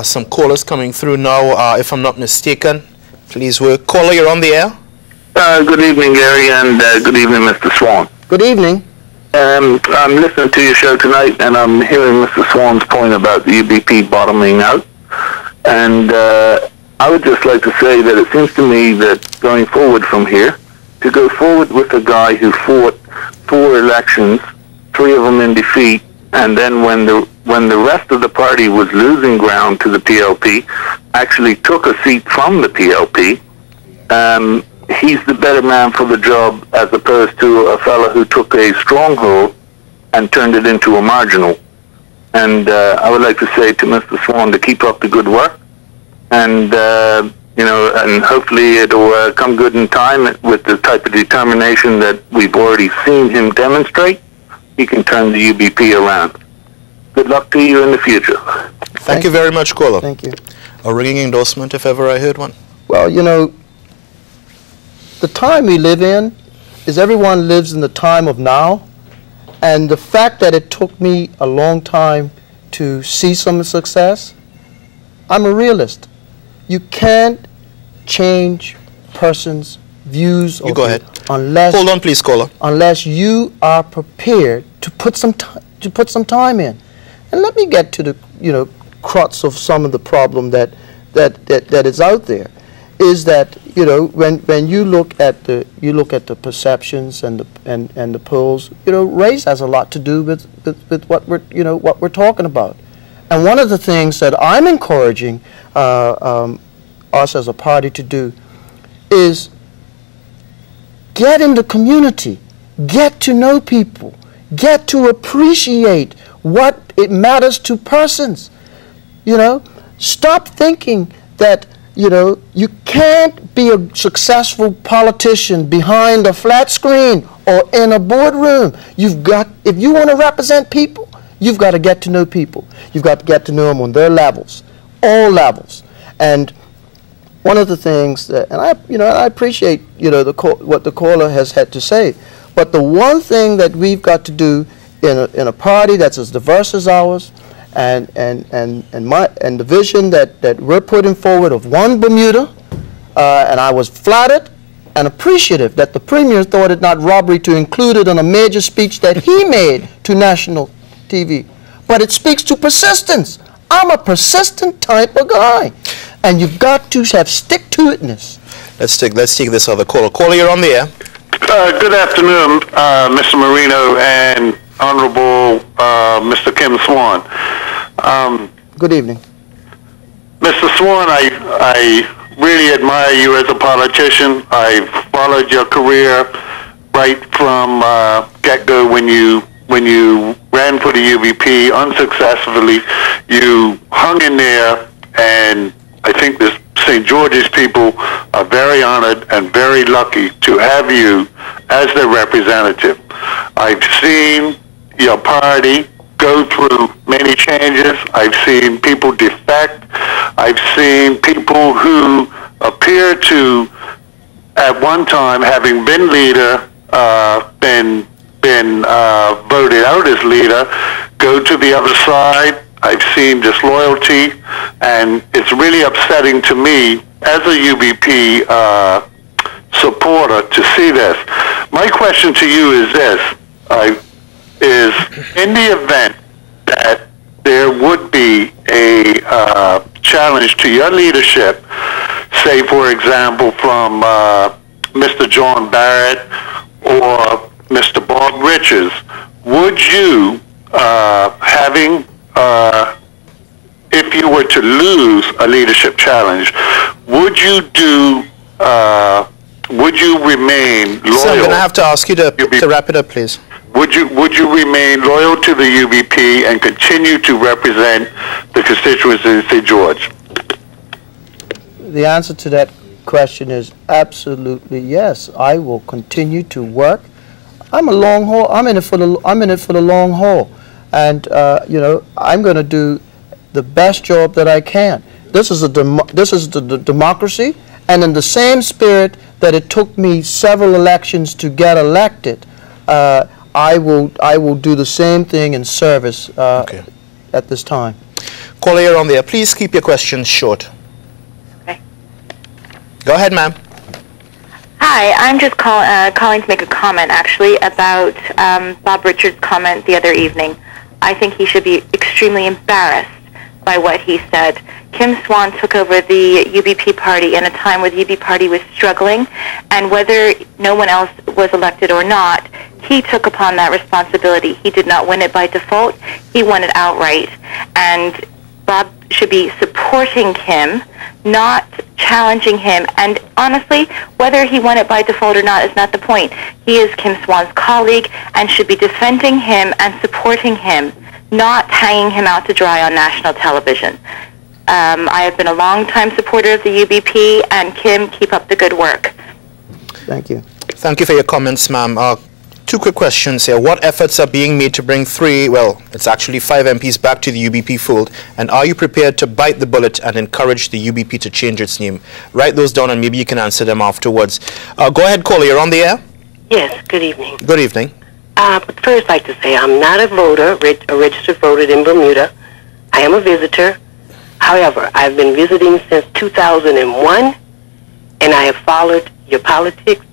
Some callers coming through now, if I'm not mistaken. Please work. Caller, you're on the air. Good evening, Gary, and good evening, Mr. Swan. Good evening. I'm listening to your show tonight, and I'm hearing Mr. Swan's point about the UBP bottoming out. And I would just like to say that it seems to me that going forward from here, to go forward with a guy who fought 4 elections, 3 of them in defeat, and then when the rest of the party was losing ground to the PLP, actually took a seat from the PLP, he's the better man for the job as opposed to a fellow who took a stronghold and turned it into a marginal. And I would like to say to Mr. Swan to keep up the good work, and and hopefully it'll come good in time with the type of determination that we've already seen him demonstrate. He can turn the UBP around. Good luck to you in the future. Thank you very much, caller. Thank you. A ringing endorsement, if ever I heard one. Well, the time we live in is everyone lives in the time of now, and the fact that it took me a long time to see some success, I'm a realist. You can't change persons' views You go ahead. unless Hold on, please, caller. unless you are prepared to put some time in. And let me get to the crux of some of the problem that is out there. Is that when you look at the perceptions and the polls, race has a lot to do with what we're talking about. And one of the things that I'm encouraging us as a party to do is get in the community, get to know people, get to appreciate what it matters to persons. Stop thinking that you can't be a successful politician behind a flat screen or in a boardroom. If you want to represent people, you've got to get to know people. You've got to get to know them on their levels, all levels. And one of the things that, and I appreciate, what the caller has had to say, but the one thing that we've got to do in a party that's as diverse as ours, and the vision that we're putting forward of one Bermuda, and I was flattered and appreciative that the Premier thought it not robbery to include it in a major speech that he made to national TV. But it speaks to persistence. I'm a persistent type of guy, and you've got to have stick-to-itness. Let's take this other caller. Caller, you're on the air. Good afternoon, Mr. Marino and Honorable Mr. Kim Swan. Good evening. Mr. Swan, I really admire you as a politician. I've followed your career right from get-go when you ran for the UBP unsuccessfully. You hung in there, and I think the St. George's people are very honored and very lucky to have you as their representative. I've seen your party go through many changes. I've seen people defect. I've seen people who appear to, at one time, having been leader, been voted out as leader, go to the other side. I've seen disloyalty, and it's really upsetting to me as a UBP supporter to see this. My question to you is this. Is in the event that there would be a challenge to your leadership, say, for example, from Mr. John Barrett or Mr. Bob Richards, would you, if you were to lose a leadership challenge, would you remain loyal? So I'm going to have to ask you to wrap it up, please. Would you remain loyal to the UBP and continue to represent the constituency in St. George? The answer to that question is absolutely yes. I will continue to work. I'm a long haul. I'm in it for the long haul, and I'm going to do the best job that I can. This is the democracy, and in the same spirit that it took me several elections to get elected, I will do the same thing in service at this time. Caller, you're on there. Please keep your questions short. Okay. Go ahead, ma'am. Hi, I'm just calling to make a comment, actually, about Bob Richards' comment the other evening. I think he should be extremely embarrassed by what he said. Kim Swan took over the UBP party in a time where the UBP party was struggling, and whether no one else was elected or not, he took upon that responsibility. He did not win it by default. He won it outright. And Bob should be supporting Kim, not challenging him. And honestly, whether he won it by default or not is not the point. He is Kim Swan's colleague and should be defending him and supporting him, not hanging him out to dry on national television. I have been a long-time supporter of the UBP, and Kim, keep up the good work. Thank you. Thank you for your comments, ma'am. Two quick questions here. What efforts are being made to bring it's actually 5 MPs back to the UBP fold? And are you prepared to bite the bullet and encourage the UBP to change its name? Write those down and maybe you can answer them afterwards. Go ahead, caller. You're on the air. Yes, good evening. Good evening. But first, I'd like to say I'm not a voter, a registered voter in Bermuda. I am a visitor. However, I've been visiting since 2001, and I have followed your politics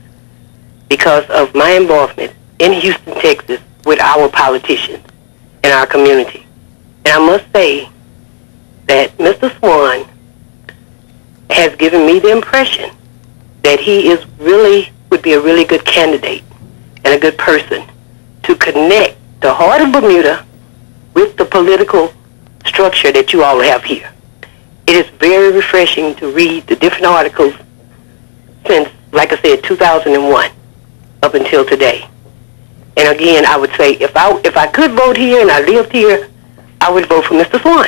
because of my involvement in Houston, Texas, with our politicians in our community. And I must say that Mr. Swan has given me the impression that he would be a really good candidate and a good person to connect the heart of Bermuda with the political structure that you all have here. It is very refreshing to read the different articles since, like I said, 2001 up until today. And again, I would say if I could vote here and I lived here, I would vote for Mr. Swan.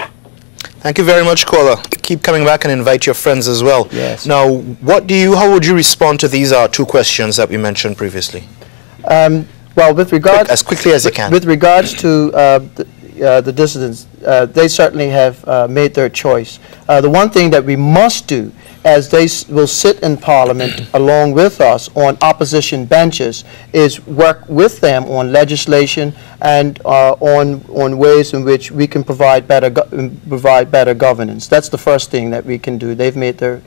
Thank you very much, caller. Keep coming back and invite your friends as well. Yes. Now, how would you respond to these two questions that we mentioned previously? Well, with regards as quickly as you can. With regards to the dissidents, they certainly have made their choice. The one thing that we must do, as they will sit in Parliament along with us on opposition benches, is work with them on legislation and on ways in which we can provide better governance. That's the first thing that we can do. They've made their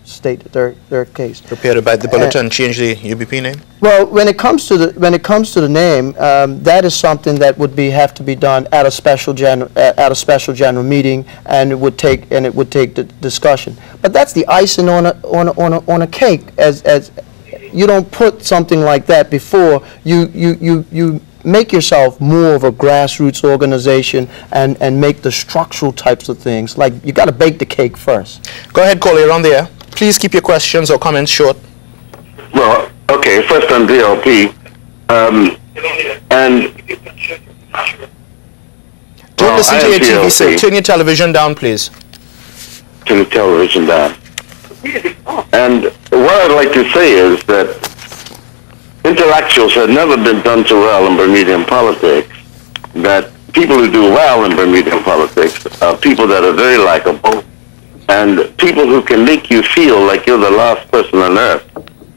case. Prepare to bite the bullet and change the UBP name? Well, when it comes to the name, that is something that would have to be done at a special general meeting, and it would take the discussion. But that's the icing on a cake. As you don't put something like that before you make yourself more of a grassroots organization and make the structural types of things. Like, you got to bake the cake first. Go ahead, caller. You're on the air. Please keep your questions or comments short. Well, okay, first on DLP, and Don't listen to your TV set. Turn your television down, please. Turn the television down. And what I'd like to say is that intellectuals have never been done so well in Bermudian politics, that people who do well in Bermudian politics are people that are very likable and people who can make you feel like you're the last person on earth.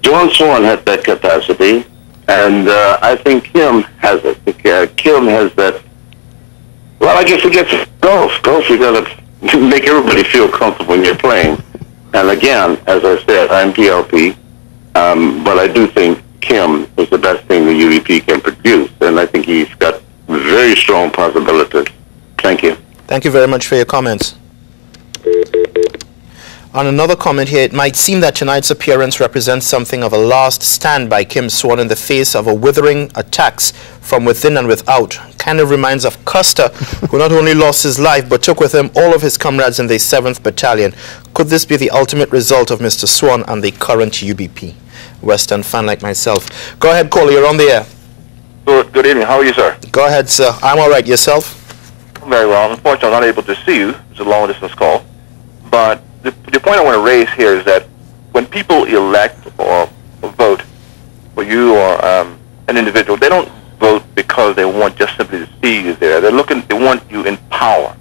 John Swan had that capacity, and I think Kim has it. Kim has that. Well, I guess it gets golf. Golf, you got to make everybody feel comfortable when you're playing. And again, as I said, I'm PLP, but I do think Kim is the best thing the UBP can produce, and I think he's got very strong possibilities. Thank you. Thank you very much for your comments. On another comment here, it might seem that tonight's appearance represents something of a last stand by Kim Swan in the face of a withering attacks from within and without. Kind of reminds of Custer, who not only lost his life, but took with him all of his comrades in the 7th Battalion. Could this be the ultimate result of Mr. Swan and the current UBP? Western fan like myself. Go ahead, caller, you're on the air. Good evening. How are you, sir? Go ahead, sir. I'm all right. Yourself? Very well. Unfortunately, I'm not able to see you. It's a long-distance call. But the point I want to raise here is that when people elect or vote for you or an individual, they don't vote because they want just simply to see you there. They want you in power.